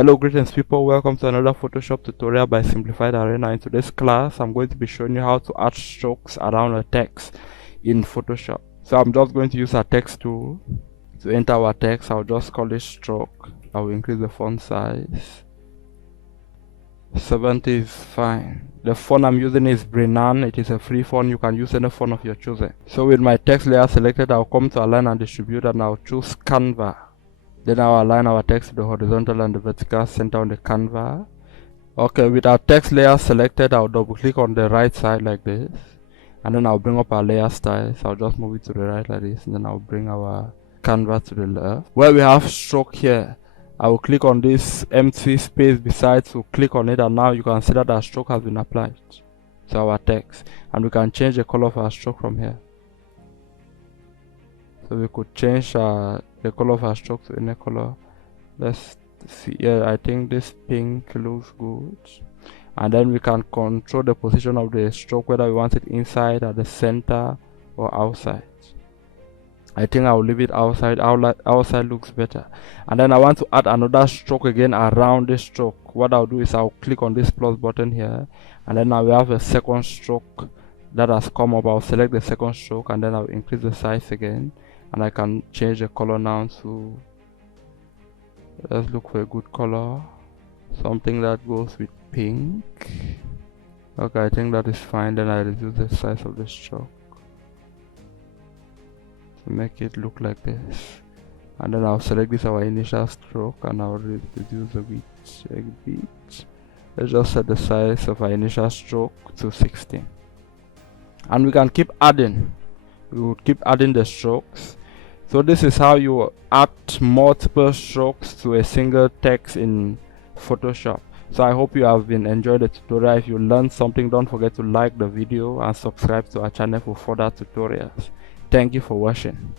Hello, greetings people, welcome to another Photoshop tutorial by Simplified Arena. In today's class, I'm going to be showing you how to add strokes around a text in Photoshop. So I'm just going to use our text tool to enter our text. I'll just call it stroke. I will increase the font size. 70 is fine. The font I'm using is Brennan. It is a free font. You can use any font of your choosing. So with my text layer selected, I'll come to Align and Distribute and I'll choose Canva. Then I'll align our text to the horizontal and the vertical center on the canvas. Okay, with our text layer selected, I'll double click on the right side like this. And then I'll bring up our layer style. So I'll just move it to the right like this. And then I'll bring our canvas to the left. Where we have stroke here, I will click on this empty space beside to click on it. And now you can see that our stroke has been applied to our text. And we can change the color of our stroke from here. So we could change the color of our stroke to any color. Let's see. Yeah, I think this pink looks good. And then we can control the position of the stroke, whether we want it inside, at the center, or outside. I think I'll leave it outside. Outside looks better. And then I want to add another stroke again around this stroke. What I'll do is I'll click on this plus button here, and then now we have a second stroke that has come up. I'll select the second stroke, and then I'll increase the size again. And I can change the color now to, let's look for a good color, something that goes with pink. Okay, I think that is fine. Then I reduce the size of the stroke to make it look like this. And then I'll select this our initial stroke and I'll reduce the width a bit. Let's just set the size of our initial stroke to 16. And we can keep adding. We would keep adding the strokes. So this is how you add multiple strokes to a single text in Photoshop. So I hope you have been enjoying the tutorial. If you learned something, don't forget to like the video and subscribe to our channel for further tutorials. Thank you for watching.